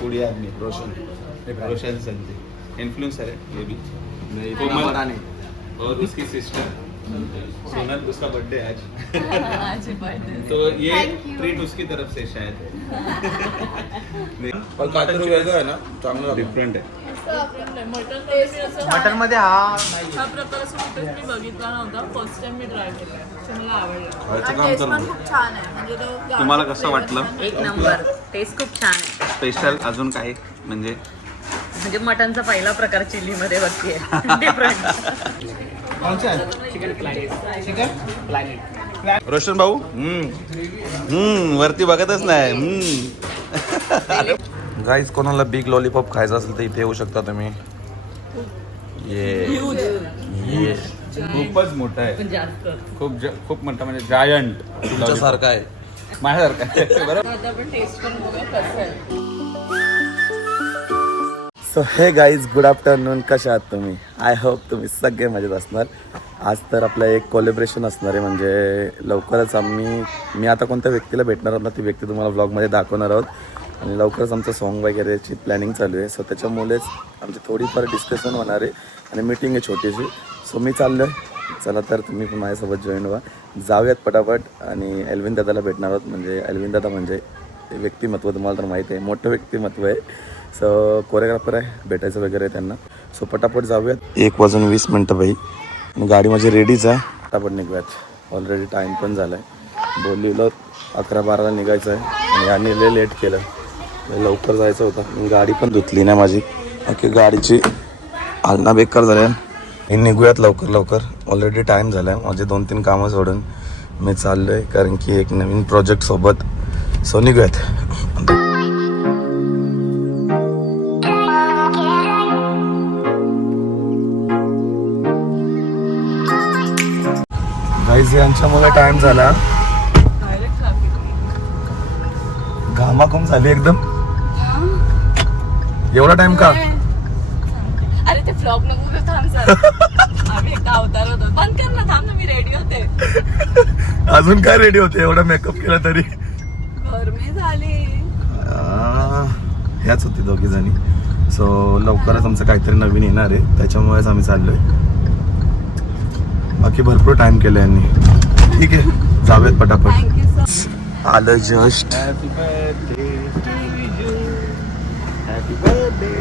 Foodie आदमी Roshan. Roshan Sanjay. Influencer है ये भी नहीं, कोमल. पता नहीं और उसकी सिस्टर सोनल उसका बर्थडे आज. तो ये. ट्रीट उसकी तरफ से शायद. पण काहीतरी वेगळं आहे ना? चांगलं डिफरेंट है आपण मटनमध्ये हा हा प्रकार असं कुठेच मी बघितला नव्हता. फर्स्ट टाइम मी ट्राय केला मला आवडला. खूप छान आहे. म्हणजे तुम्हाला कसं वाटलं? आहे. एक नंबर. टेस्ट खूप छान आहे. स्पेशल अजून काय म्हणजे? म्हणजे मटनचा पहिला प्रकार चिल्ली मध्ये डिफरंट रोशन भाऊ? हम्म. वरती बघतच नाही. गाईज कोणाला बिग लॉलीपॉप खायचं असेल तर इथे येऊ शकता तुम्ही. ये. खूपच मोठा आहे. खूप ज- खूप मोठा म्हणजे जायंट तुमच्यासारखं आहे. माझ्यासारखा. बरोबर सो हे गाईज गुड आफ्टरनून कशा आहात तुम्ही? आय होप तुम्ही सगळे मजेत असणार. आज तर आपलं एक कोलेब्रेशन असणार आहे म्हणजे लवकरच आम्ही मी आता कोणत्या व्यक्तीला भेटणार आहोत ना ती व्यक्ती तुम्हाला व्लॉगमध्ये दाखवणार आहोत. आणि लवकरच आमचं सॉन्ग वगैरेची प्लॅनिंग चालू आहे. सो त्याच्यामुळेच आमची थोडीफार डिस्कशन होणार आहे आणि मीटिंग आहे छोटीशी. सो मी चाललो आहे चला तर तुम्ही पण माझ्यासोबत जॉईन व्हा. जाऊयात पटापट आणि एल्विन दादाला भेटणार आहोत. म्हणजे अल्विन दादा म्हणजे व्यक्तिमत्व तुम्हाला तर माहीत आहे. मोठं व्यक्तिमत्व आहे. सो कोरिओग्राफर आहे. भेटायचं वगैरे आहे त्यांना. सो पटापट जाऊयात. एक वाजून वीस मिनटं बाई. आणि गाडी माझी रेडीच आहे. पटापट निघूयात. ऑलरेडी टाईम पण झाला आहे बोललेलो अकरा बाराला निघायचं आहे आणि यांनी लय लेट केलं. लवकर जायचं होतं. मी गाडी पण धुतली नाही माझी. बाकी गाडीची हालना बेकार झाल्या. मी निघूयात लवकर लवकर. ऑलरेडी टाईम झाला आहे माझे दोन तीन कामं सोडून मी चाललो आहे कारण की एक नवीन प्रोजेक्ट सोबत. सो निघूयात. गाईज यांच्यामुळे टाइम झाला. घामाकुम झाली एकदम. एवढा टाइम का? नको का थांब सर आम्ही एकदा अवतार होतो. बंद कर ना थांब ना मी रेडी होते. अजून काय रेडी होते? एवढा मेकअप केला तरी. गरमी झाली. ह्याच होती दोघी जणी. सो लवकरच आमचं काहीतरी नवीन येणार आहे. त्याच्यामुळेच आम्ही चाललोय. बाकी भरपूर टाइम केलं यांनी. ठीक आहे. जाऊयात पटापट. आलं just happy birthday to you happy birthday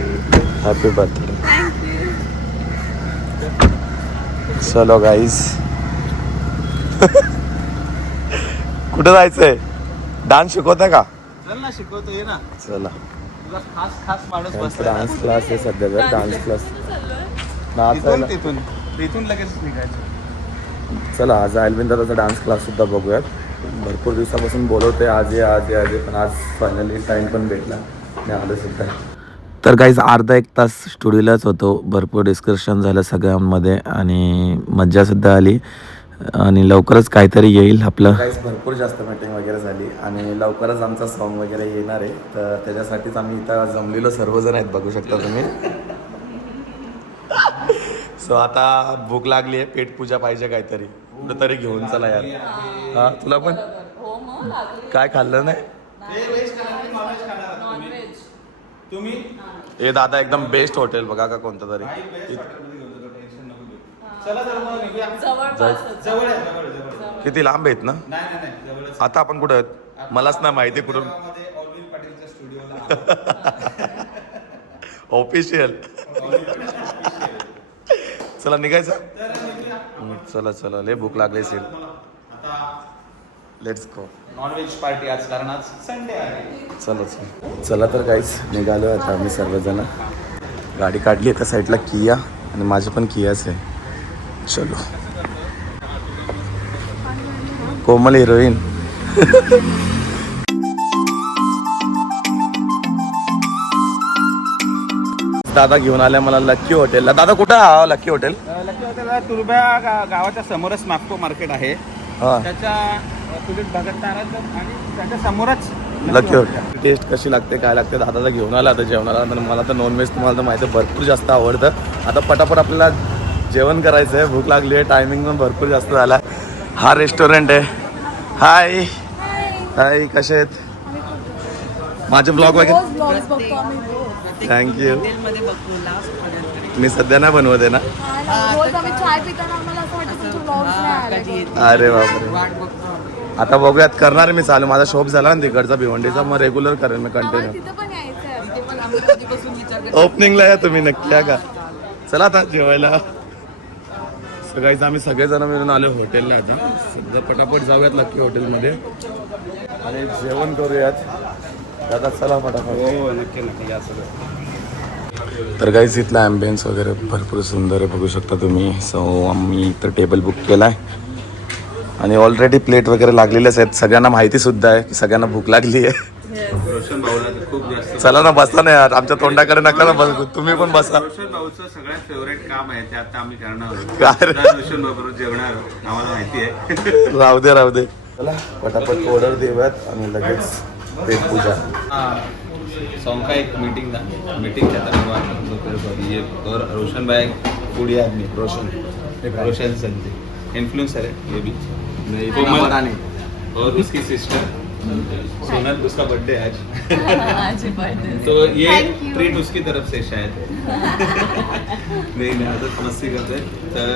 happy birthday चलो गाईज कुठं जायचंय? डान्स शिकवताय का? चल ना शिकवतो ये ना. चला तुला खास खास माणूस त्यांचा बसला डान्स क्लास आहे सध्या तर डान्स क्लास तिथून नाचायला तिथून. तिथून लगेच निघायचं. चला आज दादाचा डान्स क्लास सुद्धा बघूयात. भरपूर दिवसापासून बोलवते आज ये आज ये आज ये पण आज फायनली टाइम पण भेटला. मी आलो सुद्धा तर काहीच अर्धा एक तास स्टुडिओलाच होतो. भरपूर डिस्कशन झालं सगळ्यांमध्ये आणि मज्जासुद्धा आली. आणि लवकरच काहीतरी येईल आपलं. काहीच भरपूर जास्त मीटिंग वगैरे झाली आणि लवकरच आमचा सॉन्ग वगैरे येणार आहे. तर त्याच्यासाठीच आम्ही इथं जमलेलो सर्वजण आहेत बघू शकता तुम्ही. सो आता भूक लागली आहे पेट पूजा पाहिजे काहीतरी. कुठं तरी घेऊन चला यार. हा तुला पण? हो काय खाल्लं नाही नॉनव्हेज तुम्ही? हे दादा एकदम बेस्ट हॉटेल बघा का कोणतं तरी. चला तर मग निघूया. जवळपास जवळ आहे जवळ आहे, जवळ आहे. किती लांब आहेत ना? नाही नाही नाही जवळच आता आपण कुठं आहेत? मलाच नाही माहिती कुठून. मध्ये ऑलविन पाटीलच्या स्टुडिओला ऑफिशियल चला निघायचं? हम्म, चला चला. लय भूक लागली असेल. आता लेट्स गो नॉनव्हेज पार्टी आज कारण आज संडे आहे. चला चला. चला तर काहीच निघालो आता आम्ही सर्वजण. गाडी काढली त्या साईडला किया आणि माझी पण कियाच आहे. चलो. कोमल हिरोईन दादा घेऊन आल्या मला लक्की हॉटेलला दादा कुठं हा लक्की हॉटेल लकी हॉटेल तुरब्या गावाच्या समोरच मॅप्को मार्केट आहे. हा. त्याच्या तुलीत भगत ताराचं आणि त्याच्या समोरच लकी टेस्ट कशी लागते काय लागते दादाला घेऊन आला आता जेवणाला. तर मला तर नॉनव्हेज तुम्हाला तर माहिती आहे भरपूर जास्त आवडतं. आता पटापट आपल्याला जेवण करायचं आहे भूक लागली आहे टायमिंग पण भरपूर जास्त झाला हा रेस्टॉरंट आहे. हाय हाय कसे आहेत? माझे ब्लॉग वगैरे. थँक्यू मी सध्या नाही बनवत आहे ना? हा अरे बापरे. आता बघूयात करणार मी चालू. माझा शॉप झाला ना तिकडचा भिवंडीचा. मग रेग्युलर करेन मी कंटिन्यू तिथं पण यायचं आहे ओपनिंगला या तुम्ही नक्की या का? चला आता जेवायला. सकाळीच आम्ही सगळेजण मिळून आलो हॉटेलला आता. सध्या पटापट जाऊयात नक्की हॉटेलमध्ये आणि जेवण करूयात. आता चला पटापट. हो नक्की नक्की या सगळं. तर काहीच इथला ॲम्बियन्स वगैरे भरपूर सुंदर आहे बघू शकता तुम्ही. सो आम्ही इथं टेबल बुक केला आहे आणि ऑलरेडी प्लेट वगैरे लागलेलेच आहेत. सगळ्यांना माहिती सुद्धा आहे की सगळ्यांना भूक लागली आहे. रोशन भाऊला तर खूप जास्त चला ना बसा ना यार. आमच्या तोंडाकडे नका ना बस. तुम्ही पण बसा. रोशन भाऊचं सगळ्यात फेवरेट काम आहे ते आता आम्ही करणार आहोत. काय रे? आता रोशन भाऊ बरोबर जेवणार आहोत. आम्हाला माहिती आहे. राहू दे राहू दे. चला पटापट ऑर्डर देऊयात आणि लगेच पेट पूजा. सॉन्ग का एक मीटिंग था मीटिंग तो फिर ये और रोशन भाई फूडी आदमी. रोशन. रोशन संजय. इन्फ्लुएंसर है ये भी. कोमल. और उसकी सिस्टर सोनल उसका बर्थडे आज. तो ये. ट्रीट उसकी तरफ से शायद. नाही नाही आता मस्ती करतोय. तर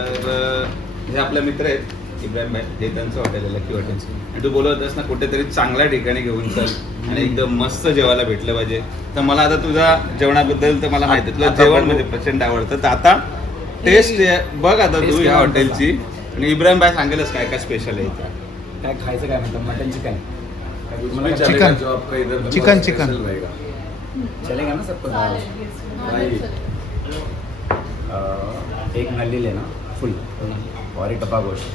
हे आपले मित्र आहेत इब्राहिम भाई. हे त्यांचं हॉटेल आहे लकी हॉटेलचं आणि तू बोलत होतास ना कुठेतरी चांगल्या ठिकाणी घेऊन चल. आणि एकदम मस्त जेवायला भेटलं पाहिजे. तर मला आता तुझा जेवणाबद्दल तर मला माहिती तुला जेवण म्हणजे प्रचंड आवडतं. तर आता टेस्ट बघ आता तू या हॉटेलची आणि इब्राहिम भाई सांगेलच काय काय स्पेशल आहे इथं. काय खायचं काय म्हणतात mutton chicken chicken chicken chicken चलेगा ना सबको. अह, एक नल्ली लेना फुल. और एक डब्बा गोश्त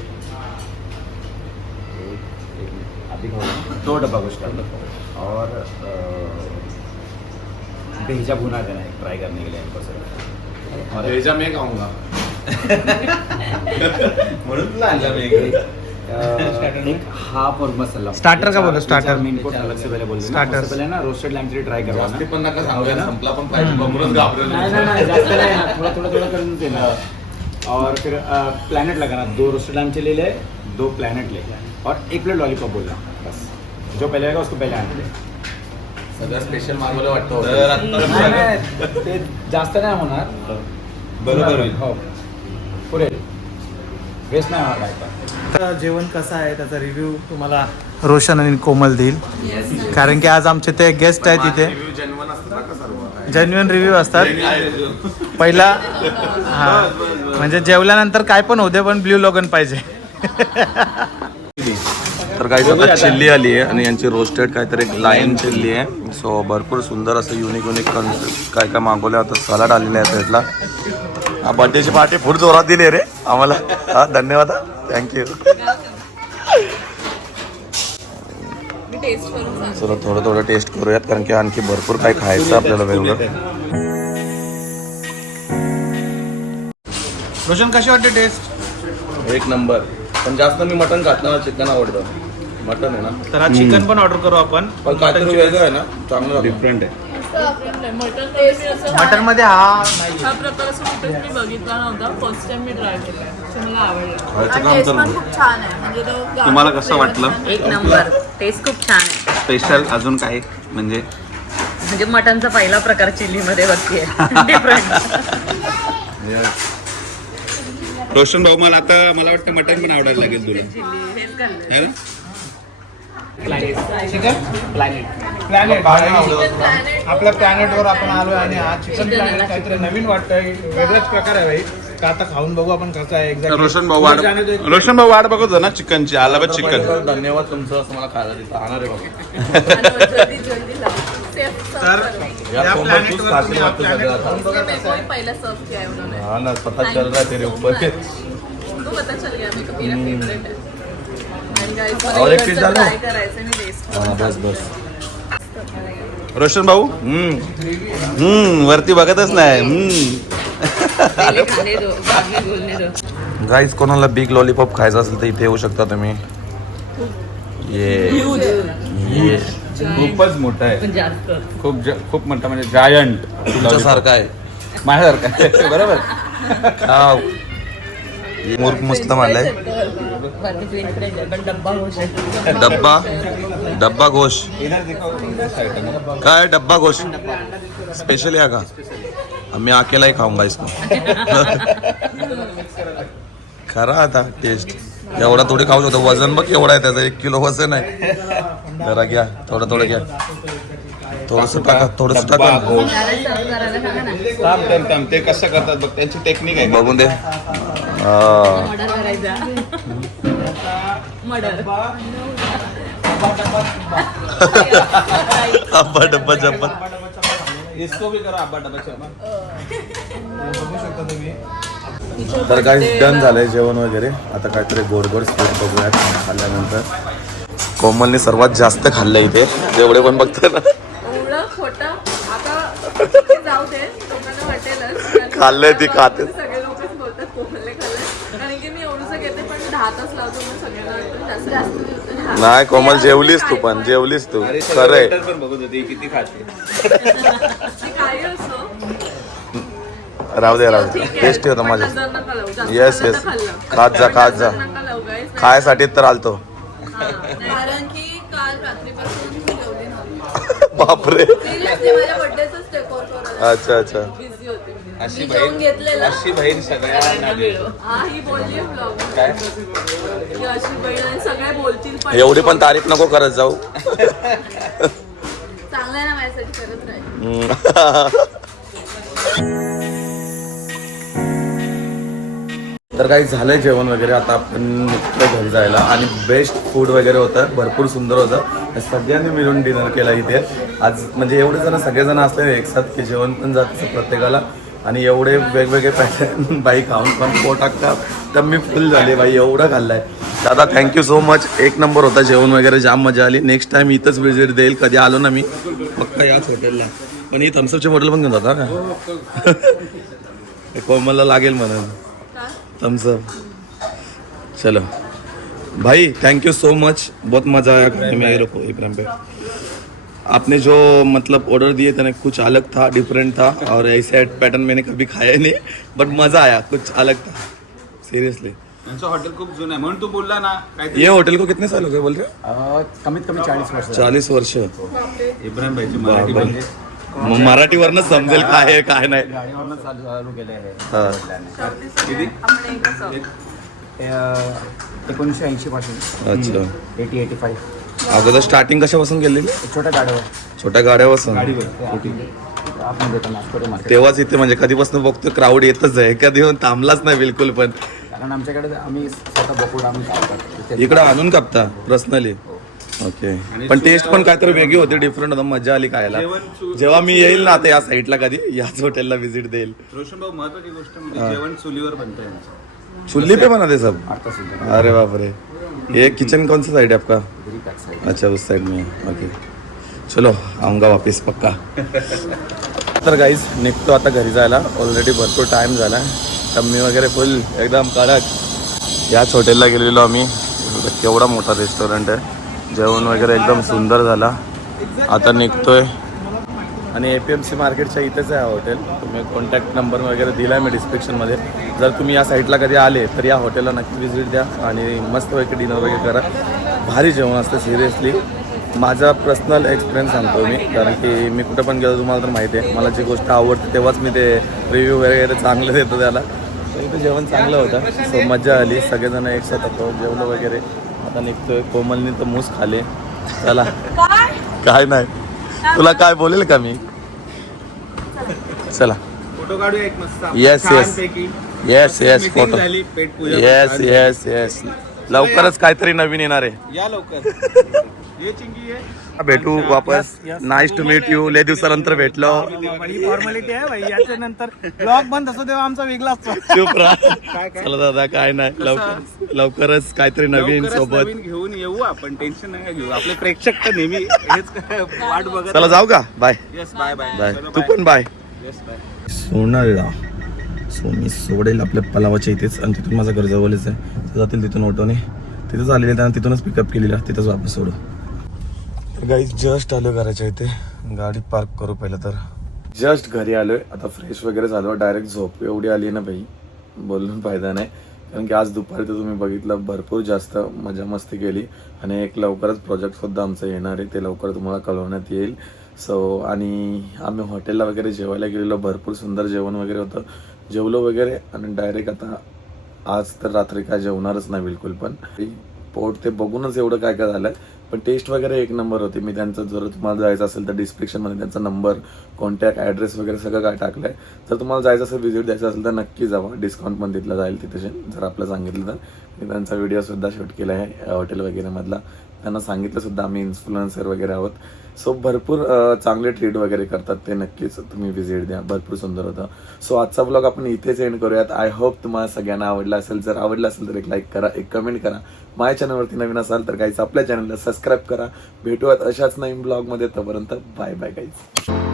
एक एक अभी खाओ दो डब्बा गोश्त कर दो और अह, भेजा भुना देना एक ट्राई करने के लिए इनको सर और एक- मैं खाऊंगा. म्हणून तुला आणला मी इकडे एक हाफ और मसाला. Starter का बोलो, starter. मेन कोर्स अलग से पहले बोल Starters. पहले ना रोस्टेड लैम चिली ट्राई करवाना जास्ती पण नका सांगू यार, संपला पण पाहिजे. बमरच घाबरेल नहीं नहीं नहीं जास्त नहीं ना. थोड़ा थोड़ा थोड़ा कर देना और फिर प्लानट लगाना दो रोस्टेड लैम चिली ले दो प्लानट ले और एक प्लेट लॉलीपॉप बोलना बस. जो पहले आएगा उसको पहले आने दे सगळं स्पेशल मागवलं वाटतं. तर हॉटेलला. आता नाही, नाही, ते जास्त नाही होणार. बरोबर होईल. हो. पुरे वेस्ट नाही होणार काय तर जेवण कसं आहे त्याचा रिव्ह्यू तुम्हाला रोशन आणि कोमल देईल. कारण की आज आमचे ते गेस्ट आहेत तिथे Review genuine असतात ना का सर्व? जेन्युअन रिव्ह्यू असतात. पहिला हा. म्हणजे जेवल्यानंतर काय पण होते पण ब्ल्यू लोगन पाहिजे. तर काही आता चिल्ली आली आहे आणि यांची रोस्टेड काहीतरी एक लाईन चिल्ली आहे. सो भरपूर सुंदर असं युनिक युनिक कन्सेप्ट काय काय मागवलं होतं सलाड आलेलं आहे हा बर्थडेची पार्टी फूड जोरात दिली रे. आम्हाला. हा धन्यवाद थँक्यू. चला थोडं थोडं टेस्ट करूयात कारण की आणखी भरपूर काय खायचं आपल्याला वेगळं. रोशन कशी वाटते टेस्ट एक नंबर. पण जास्त मी मटन खात ना चिकन आवडतं. मटन आहे ना. तर आज चिकन पण ऑर्डर करू आपण. पण काहीतरी वेगळं आहे ना चांगलं. डिफरंट आहे. मटनमध्ये हा नाही. हा प्रकार असं कुठेच मी बघितला नव्हता. फर्स्ट टाइम मी ट्राय केला मला आवडला. काम टेस्ट. पण खूप छान आहे. म्हणजे तो तुम्हाला कसं वाटलं? एक नंबर. टेस्ट खूप छान आहे. स्पेशल अजून काय म्हणजे? म्हणजे मटनचा पहिला प्रकार चिल्ली मध्ये डिफरंट रोशन भाऊ मला आता मला वाटतं मटन पण आवडायला लागेल तुला. है ना? Chicken planet planet. आपल्या प्लॅनेटवर आपण आलोय आणि हा चिकन प्लॅनेट काहीतरी नवीन वाटतंय. वेगळाच प्रकार आहे भाई. का आता खाऊन बघू आपण कसं आहे exactly. रोशन भाऊ वाट रोशन भाऊ वाट बघत होता ना चिकनची. आला बघ चिकन. धन्यवाद तुमचं असं मला खायला बाबा आणि तर. या तूच खाशील तुम्ही हा वाटतं सगळं. आता. ही पहले सर्व किया है उन्होंने हा ना पता चल रहा है तेरे ऊपर तो पता चल गया मेरे को मेरा फेवरेट है आणि guys, मला और एक चीज डालो. हा, बस बस. रोशन भाऊ? हम्म. हम्म वरती बघतच नाही. हम्म. गाईज कोणाला बिग लॉलीपॉप खायचं असेल तर इथे येऊ शकता तुम्ही. ये. ये. खूपच मोठा आहे. पण जास्त. खूप ज- खूप मोठा म्हणजे जायंट तुमच्यासारखा आहे. माझ्यासारखा आहे. बरोबर. मूर्ख आहे, पण डब्बा. डब्बा में काय डब्बा गोश स्पेशल है का? मैं अकेला ही खाऊंगा इसको खरा आता टेस्ट एवढा थोडी खाऊ शकतो वजन बघ एवढा आहे त्याचं. एक किलो वजन आहे. जरा घ्या. थोडं थोडं घ्या. थोडस टाका. थोडस टाका. ते कसं करतात बघ त्यांची टेक्निक आहे. बघून दे. हा. करायचा. Murder. अब्बा डब्बा जब्बा इसको भी करो आबा डबा चमा तर काही डन झालंय जेवण वगैरे आता काहीतरी गोड गोड स्वीट बघूयात खाल्ल्यानंतर कोमलने सर्वात जास्त खाल्लं इथे जेवढे पण बघते ना एवढं खोटं आता ते जाऊ दे लोकांना वाटेलच खाल्लंय ती खाते. सगळे लोकच बोलतात कोमलने खाल्लंय कारण की मी एवढंच लावतो मग सगळ्यांना जास्त दिवस नाही कोमल जेवलीस तू पण जेवलीस तू. खरंय वेटर पण बघत होती किती खाते. ते काही असो. राहू दे राहू दे. टेस्टी होता माझ्या. Yes yes. खात जा खात जा. खायसाठी तर आलतो. हा. कारण की काल रात्रीपासून मी जेवली नव्हती. बापरे. अच्छा अच्छा. अशी बहीण घेतलेलं. अशी बहीण सगळ्यांना काय? की अशी बहीण आणि सगळे बोलतील पण एवढी पण तारीफ नको करत जाऊ. चांगलं आहे ना माझ्यासाठी करत राहील. तर काही झालंय जेवण वगैरे आता आपण निघतो घरी जायला. आणि बेस्ट फूड वगैरे होतं भरपूर सुंदर होतं. सगळ्यांनी मिळून डिनर केला इथे. आज म्हणजे एवढे जण सगळेजण असले एक साथ की जेवण पण जातं प्रत्येकाला. आणि एवढे वेगवेगळे पॅटर्न बाई खाऊन पण पोट अख्खा तर मी फुल झाले बाई एवढं खाल्लंय. दादा थँक्यू सो मच एक नंबर होता जेवण वगैरे जाम मजा आली. नेक्स्ट टाइम इथंच व्हिजिट देईल कधी आलो ना मी. पक्का याच हॉटेलला पण ही थम्सअपची बॉटल पण घेऊन जाता का? कोमलला लागेल म्हणून. थम्सअप चलो. भाई थैंक यू सो मच बहुत मज़ा आया खाने में इब्राहिम पे. आपने जो मतलब ऑर्डर दिए थे ना कुछ अलग था डिफरेंट था और ऐसे पैटर्न मैंने कभी खाया नहीं बट मज़ा आया कुछ अलग था सीरियसली त्यांचं हॉटेल खूप जुनं आहे म्हणून तू बोलला ना काहीतरी ये होटल को कितने साल हो गए बोल रहे अं, कमीत कमी चाळीस वर्ष। चालीस वर्ष। इब्राहिम भाईची मराठी म्हणजे मग मराठीवरनं समजेल काय आहे काय नाही. गाडीवरनं चालू चालू केले आहे हा. हे, एकोणीसशे ऐंशी पासून. अच्छा. Eighty eighty five. अगोदर स्टार्टिंग कशापासून केलेली छोट्या गाड्यावर. छोट्या गाड्यापासून? मार्केट तेव्हाच इथे म्हणजे कधीपासून बघतो क्राऊड येतच आहे. कधी येऊन थांबलाच नाही बिलकुल पण. कारण आमच्याकडे आम्ही स्वतः बोकूड आम्ही कापतात. इकडं आणून कापता पर्सनली ओके. पण टेस्ट पण काहीतरी वेगळी होती डिफरंट होता मजा आली खायला. जेव्हा मी येईल ना आता या साईडला कधी याच हॉटेलला व्हिजिट देईल. रोशन भाऊ महत्वाची गोष्ट म्हणजे जेवण चुलीवर. चुल्ली पे बनाते सब? अरे बाप रे ये किचन कौन सा साइड है आपका? अच्छा उस साइड में ओके चलो आऊंगा वापस पक्का। तर गाईज निघतो आता घरी जायला. ऑलरेडी भरपूर टाइम झाला. टम्मी वगैरे फुल एकदम कडक. याच हॉटेलला गेलेलो आम्ही. केवढा मोठा रेस्टॉरंट आहे. जेवण वगैरे एकदम सुंदर झाला. आता निघतोय. आणि ए पी एम सी मार्केटच्या इथेच आहे हॉटेल तुम्ही कॉन्टॅक्ट नंबर वगैरे दिला आहे मी डिस्क्रिप्शनमध्ये जर तुम्ही या साईडला कधी आले तर या हॉटेलला नक्की व्हिजिट द्या आणि मस्तपैकी डिनर वगैरे करा. भारी जेवण असतं सिरियसली माझा पर्सनल एक्सपिरियन्स सांगतो मी कारण की मी कुठं पण गेलो तुम्हाला तर माहिती आहे. मला जी गोष्ट आवडते तेव्हाच मी ते रिव्ह्यू वगैरे चांगलं देतो त्याला. तर इथं जेवण चांगलं होतं. सो मजा आली. सगळेजण एकसाथ होतो जेवलो वगैरे. आता निघतोय. कोमलनी तर मूस खाले. चला. काय नाही. तुला काय बोलेल का मी? चला. फोटो काढूया एक मस्त. छानपैकी. Yes yes Meeting photo yes. Yes yes लवकरच काहीतरी नवीन येणार आहे. या लवकर. ये चिंगी ये. भेटू वापस. नाईस टू मीट यू लय दिवसानंतर भेटलो. ही फॉर्मॅलिटी आहे भाई. ब्लॉग बंद असतो तेव्हा आमचा वेगळा असतो. चुप राहा. चला दादा काय नाही. लवकर लवकरच काहीतरी नवीन सोबत. नवीन घेऊन येऊ आपण. टेन्शन घेऊ. आपले प्रेक्षक तर नेहमी हेच वाट बघत चला जाऊ का? Bye yes bye bye bye तू पण बाय येस बाय सोनाळला सो मी सोडेल आपल्या पलावाच्या इथेच आणि तिथून माझं घर जवळच आहे. जातील तिथून ऑटोने. तिथंच आलेले त्यांना तिथूनच पिकअप केलेला तिथंच वापस सोडू. गाईज जस्ट आलो घराच्या इथे. गाडी पार्क करू पहिलं तर. जस्ट घरी आलोय. आता फ्रेश वगैरे झालो. डायरेक्ट झोप एवढी आली ना भाई बोलून फायदा नाही. कारण की आज दुपारी तर तुम्ही बघितलं भरपूर जास्त मजा मस्ती केली. आणि एक लवकरच प्रोजेक्टसुद्धा आमचं येणार आहे. ते लवकर तुम्हाला कळवण्यात येईल. सो आणि आम्ही हॉटेलला वगैरे जेवायला गेलेलो. भरपूर सुंदर जेवण वगैरे होतं. जेवलो वगैरे आणि डायरेक्ट आता आज तर रात्री काय जेवणारच नाही बिलकुल पण. पोट ते बघूनच एवढं काय काय झालं. पण टेस्ट वगैरे एक नंबर होती. मी त्यांचं जर तुम्हाला जायचं असेल तर डिस्क्रिप्शनमध्ये त्यांचा नंबर कॉन्टॅक्ट ॲड्रेस वगैरे सगळं काय टाकलं आहे जर तुम्हाला जायचं असेल व्हिजिट द्यायचं असेल तर नक्की जावा. डिस्काउंट पण तिथलं जाईल तिथे जर आपलं सांगितलं तर. मी त्यांचा व्हिडिओसुद्धा शूट केला आहे हॉटेल वगैरेमधला त्यांना सांगितलं सुद्धा आम्ही इन्फ्लुएन्सर वगैरे आहोत. सो भरपूर चांगले ट्रीट वगैरे करतात ते नक्कीच. तुम्ही व्हिजिट द्या. भरपूर सुंदर होतं. सो आजचा ब्लॉग आपण इथेच एंड करूयात. आय होप तुम्हाला सगळ्यांना आवडला असेल. जर आवडला असेल तर एक लाईक करा एक कमेंट करा. माझ्या चॅनलवरती नवीन असाल तर काहीच आपल्या चॅनलला सबस्क्राईब करा. भेटूयात अशाच नवीन ब्लॉगमध्ये तोपर्यंत बाय बाय काहीच